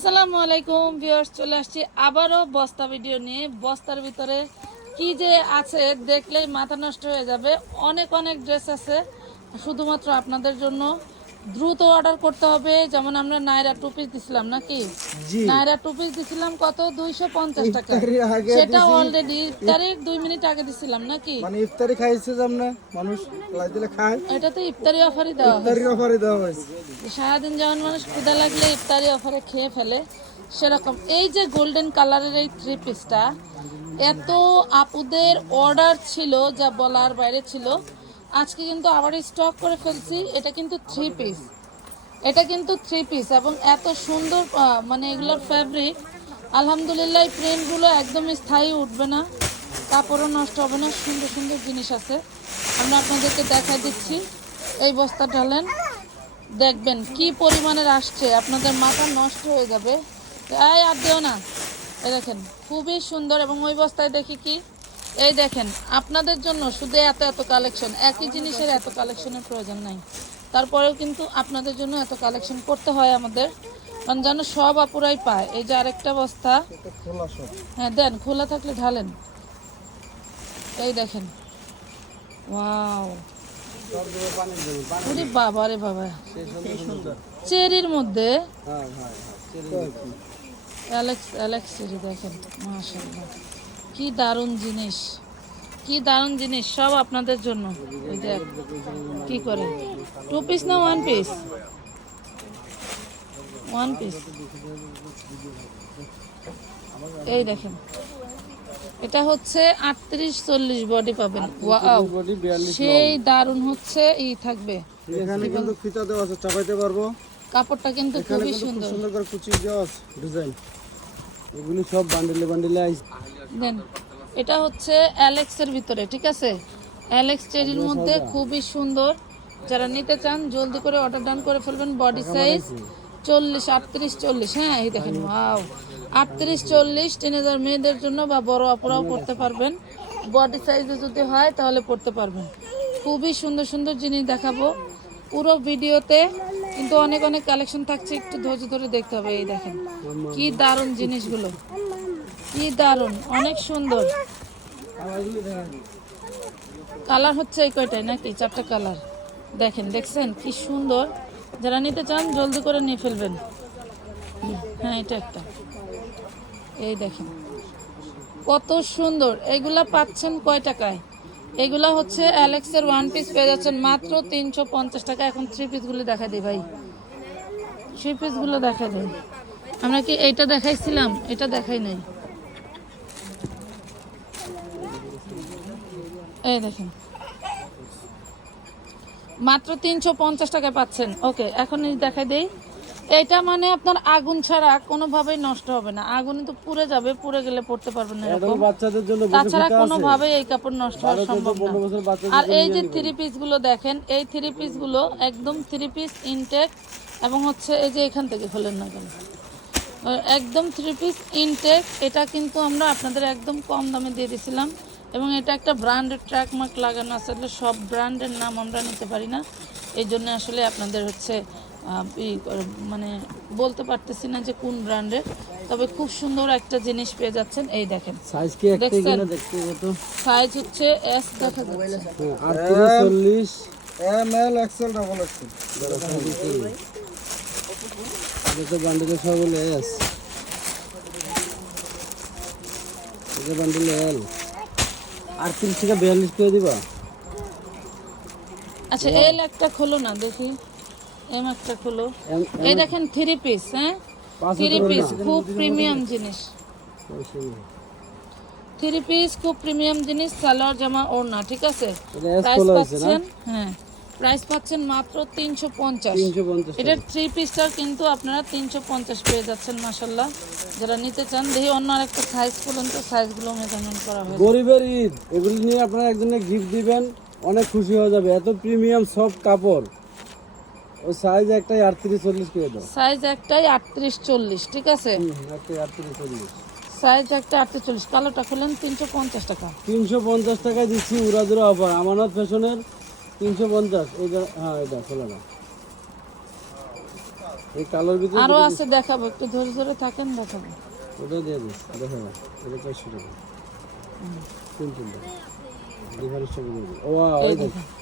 আসসালামু আলাইকুম ভিউয়ার্স, চলে আসছি আবারও বস্তা ভিডিও নিয়ে। বস্তার ভিতরে কি যে আছে দেখলেই মাথা নষ্ট হয়ে যাবে। অনেক অনেক ড্রেস আছে, শুধুমাত্র আপনাদের জন্য। দ্রুত অর্ডার করতে হবে। যেমন আমরা নাইরা টু পিস দিছিলাম নাকি? নাইরা টু পিস দিছিলাম কত? দুইশো পঞ্চাশ টাকা। সেটা অলরেডি ইফতারির দুই মিনিট আগে দিছিলাম নাকি? মানে ইফতারি খাইছে মানুষ দিলে খায়। এটা তো ইফতারি অফারই দেওয়া হয়। ইফতারির অফারে দেওয়া হয়েছে। সারাদিন যেমন মানুষ ক্ষুদা লাগলে ইফতারি অফারে খেয়ে ফেলে সেরকম। এই যে গোল্ডেন কালারের এই থ্রি পিসটা এত আপুদের অর্ডার ছিল যা বলার বাইরে ছিল। আজকে কিন্তু আবার স্টক করে ফেলছি, এটা কিন্তু থ্রি পিস এটা কিন্তু থ্রি পিস এবং এত সুন্দর মানে এগুলোর ফ্যাব্রিক আলহামদুলিল্লাহ এই প্রিন্টগুলো একদম স্থায়ী উঠবে না, কাপড়ও নষ্ট হবে না, সুন্দর সুন্দর জিনিস আছে। আমরা আপনাদেরকে দেখাই দিচ্ছি, এই বস্তা ঢালেন। দেখবেন কি পরিমাণের আসছে, আপনাদের মাথা নষ্ট হয়ে যাবে। আর দিও না, এই দেখেন, খুবই সুন্দর এবং ওই বস্তায় দেখি কি এই দেখেন আপনাদের জন্য শুধু এত এত কালেকশন একই জিনিসের এত কালেকশনের প্রয়োজন নাই। তারপরেও কিন্তু আপনাদের জন্য এত কালেকশন করতে হয় আমাদের। কারণ যেন সব আপুরাই পায়। এই যে আরেকটা বস্তা। হ্যাঁ দেন খোলা থাকলে ঢালেন। এই দেখেন। ওয়াও। ওরে বাবা রে বাবা। চেরির মধ্যে? হ্যাঁ হ্যাঁ অ্যালেক্স অ্যালেক্স চেরি দেখেন মাশাআল্লাহ। কি দারুণ জিনিস। কি দারুণ জিনিস সব আপনাদের জন্য। যে কি করে? টু পিস না ওয়ান পিস ওয়ান পিস এই দেখেন। এটা হচ্ছে আটত্রিশ চল্লিশ বডি পাবেন। ওয়াও সেই দারুণ হচ্ছে ই থাকবে। এখানে কিন্তু ফিতা দেওয়া আছে চাপাইতে পারব। কাপড়টা কিন্তু খুবই সুন্দর। সুন্দর করে কুচি দেওয়া আছে ডিজাইন এগুলি সব বান্ডিলে বান্ডিলে আইস দেন এটা হচ্ছে অ্যালেক্সের ভিতরে ঠিক আছে? অ্যালেক্স চেরির মধ্যে খুবই সুন্দর। যারা নিতে চান জলদি করে অর্ডার ডান করে ফেলবেন। বডি সাইজ চল্লিশ আটত্রিশ চল্লিশ হ্যাঁ এই দেখেন ওয়াও আটত্রিশ চল্লিশ তিন হাজার মেয়েদের জন্য বা বড় অপরাও পড়তে পারবেন। বডি সাইজে যদি হয় তাহলে পড়তে পারবেন। খুবই সুন্দর সুন্দর জিনিস দেখাবো। পুরো ভিডিওতে কিন্তু অনেক অনেক কালেকশন থাকছে, একটু ধৈর্য ধরে দেখতে হবে, এই দেখেন। কি দারুণ জিনিসগুলো। কি দারুণ, অনেক সুন্দর। কালার হচ্ছে এই কয়টাই নাকি? চারটা কালার দেখেন, দেখছেন? কি সুন্দর। যারা নিতে চান, জলদি করে নিয়ে ফেলবেন। হ্যাঁ এটা একটা। এই দেখেন। কত সুন্দর। এগুলা পাচ্ছেন কয় টাকায়? এগুলা হচ্ছে অ্যালেক্সের ওয়ান পিস পেয়ে যাচ্ছেন মাত্র তিনশো পঞ্চাশ টাকা। এখন থ্রি পিসগুলো দেখা দিই ভাই। থ্রি পিসগুলো দেখা দিই। আমরা কি এইটা দেখাইছিলাম? এটা দেখাই নাই। এই দেখেন। মাত্র তিনশো পঞ্চাশ টাকায় পাচ্ছেন। ওকে এখন দেখাই দেই। এটা মানে আপনার আগুন ছাড়া কোনোভাবেই নষ্ট হবে না। আগুনে তো পুড়ে যাবে পুড়ে গেলে পড়তে পারবেন না এরকম। বাচ্চাদের জন্য তাছাড়া কোনোভাবেই এই কাপড় নষ্ট হওয়া সম্ভব না। আর এই যে থ্রি পিসগুলো দেখেন এই থ্রি পিসগুলো একদম থ্রি পিস ইনটেক এবং হচ্ছে এই যে এখান থেকে খোলেন না কেন? একদম থ্রি পিস ইনটেক এটা কিন্তু আমরা আপনাদের একদম কম দামে দিয়ে দিছিলাম এবং এটা একটা ব্র্যান্ডের ট্র্যাক মার্ক লাগানো আছে। আসলে সব ব্র্যান্ডের নাম আমরা নিতে পারি না। এই জন্য আসলে আপনাদের হচ্ছে মানে বলতে পারতেছি না যে কোন ব্র্যান্ডের তবে খুব সুন্দর একটা জিনিস পেয়ে যাচ্ছেন। এই দেখেন। সাইজ কি একটাই দেখছেন? কিনা দেখতে কত সাইজ হচ্ছে এস দেখা যাচ্ছে। আটত্রিশ চল্লিশ M L XL double XL এটা তো বান্ডিলে সব হলো এস এটা বান্ডিলে এল আটত্রিশ থেকে বিয়াল্লিশ করে দিবা? আচ্ছা এল একটা খোলো না দেখি। এম একটা খোলো। এই দেখেন থ্রি পিস হ্যাঁ? থ্রি পিস খুব প্রিমিয়াম জিনিস। থ্রি পিস খুব প্রিমিয়াম জিনিস সালোয়ার জামা ওড়না ঠিক আছে? প্রাইস পাচ্ছেন হ্যাঁ। প্রাইস পাচ্ছেন মাত্র তিনশো পঞ্চাশ। এটার থ্রি পিসটার কিন্তু আপনারা তিনশো পঞ্চাশ পেয়ে যাচ্ছেন মাসাল্লাহ যারা নিতে চান দেখি অন্য আরেকটা সাইজ পর্যন্ত সাইজগুলো মেজারমেন্ট করা হয়েছে। গরিবের ঈদ এগুলি নিয়ে আপনারা একজনে গিফট দিবেন অনেক খুশি হয়ে যাবে। এত প্রিমিয়াম সব কাপড়। ওই সাইজ একটাই আটত্রিশ চল্লিশ করে দাও। সাইজ একটাই আটত্রিশ চল্লিশ ঠিক আছে? একটাই আটত্রিশ চল্লিশ। সাইজ একটা আটত্রিশ চল্লিশ কালোটা খুলেন তিনশো পঞ্চাশ টাকা। তিনশো পঞ্চাশ টাকায় দিচ্ছি উড়াদুরা অফার আমানত ফ্যাশনের তিনশো পঞ্চাশ। এইটা হ্যাঁ এটা খোলা না এই কালোর ভিতরে আরও আছে দেখাবো একটু ধরে ধরে থাকেন দেখাবো। ওটা দিয়ে দিস দেখো না এটা চারশো টাকা তিন তিনটা ডিফারেন্স টাকা দিয়ে দিই। ওই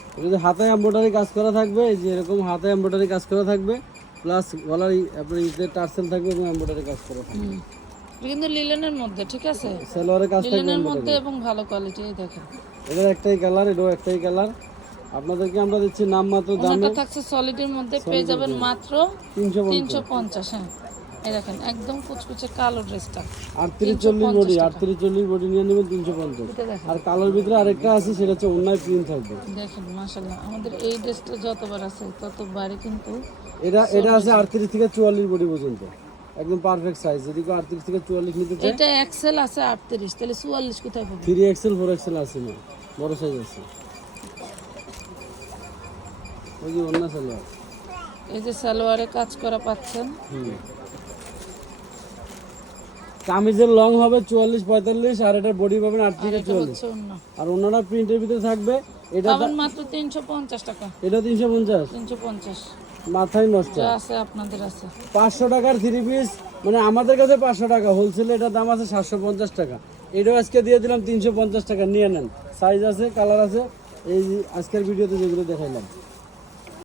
দেখ এটা যে হাতে এম্ব্রয়ডারি কাজ করা থাকবে এই যে এরকম হাতে এম্ব্রয়ডারি কাজ করা থাকবে প্লাস গলার আপনার ইতে টার্সেল থাকবে এবং এম্ব্রয়ডারি কাজ করা থাকবে। কিন্তু লিলেনের মধ্যে ঠিক আছে? সালোয়ারের কাজ থাকবে লিলেনের মধ্যে এবং ভালো কোয়ালিটি দেখেন। এটার একটাই কালার এটাও একটাই কালার আপনাদেরকে আমরা দিচ্ছি নাম মাত্র দামে থাকছে সলিডের মধ্যে পেয়ে যাবেন মাত্র তিনশো তিনশো পঞ্চাশ হ্যাঁ। এই দেখেন একদম কুচকুচে কালো ড্রেসটা। আটত্রিশ চল্লিশ বডি আটত্রিশ চল্লিশ বডি নিয়ে নেবেন তিনশো পঞ্চাশ। এটা দেখেন। আর কালোর ভিতরে আরেকটা আছে সেটা হচ্ছে অন্যায় প্রিন্ট থাকবে। দেখেন মাশাল্লাহ আমাদের এই ড্রেসটা যতবার আছে ততবারই কিন্তু এটা এটা আছে আটত্রিশ থেকে চুয়াল্লিশ বডি পর্যন্ত। একদম পারফেক্ট সাইজ যদি কেউ আটত্রিশ থেকে চুয়াল্লিশ নিতে চায়। এটা এক্সেল আছে আটত্রিশ তাহলে চুয়াল্লিশ কোথায় পাবো? থ্রি এক্সেল ফোর এক্সেল আছে না বড় সাইজ আছে। ওই যে অন্য সালোয়ার। এই যে সালোয়ারে কাজ করা পাচ্ছেন। হুম। কামিজের লং হবে চুয়াল্লিশ পঁয়তাল্লিশ আর এটার বডি পাবেন আট থেকে চুয়াল্লিশ। আর অন্যরা প্রিন্টের ভিতরে থাকবে এটা মাত্র তিনশো পঞ্চাশ টাকা। এটা তিনশো পঞ্চাশ? তিনশো পঞ্চাশ। মাথায় নষ্ট। আছে আপনাদের আছে। পাঁচশো টাকার থ্রি পিস মানে আমাদের কাছে পাঁচশো টাকা হোলসেলে এটার দাম আছে সাতশো পঞ্চাশ টাকা। এটাও আজকে দিয়ে দিলাম তিনশো পঞ্চাশ টাকা নিয়ে নেন। সাইজ আছে কালার আছে এই আজকের ভিডিওতে যেগুলো দেখাইলাম।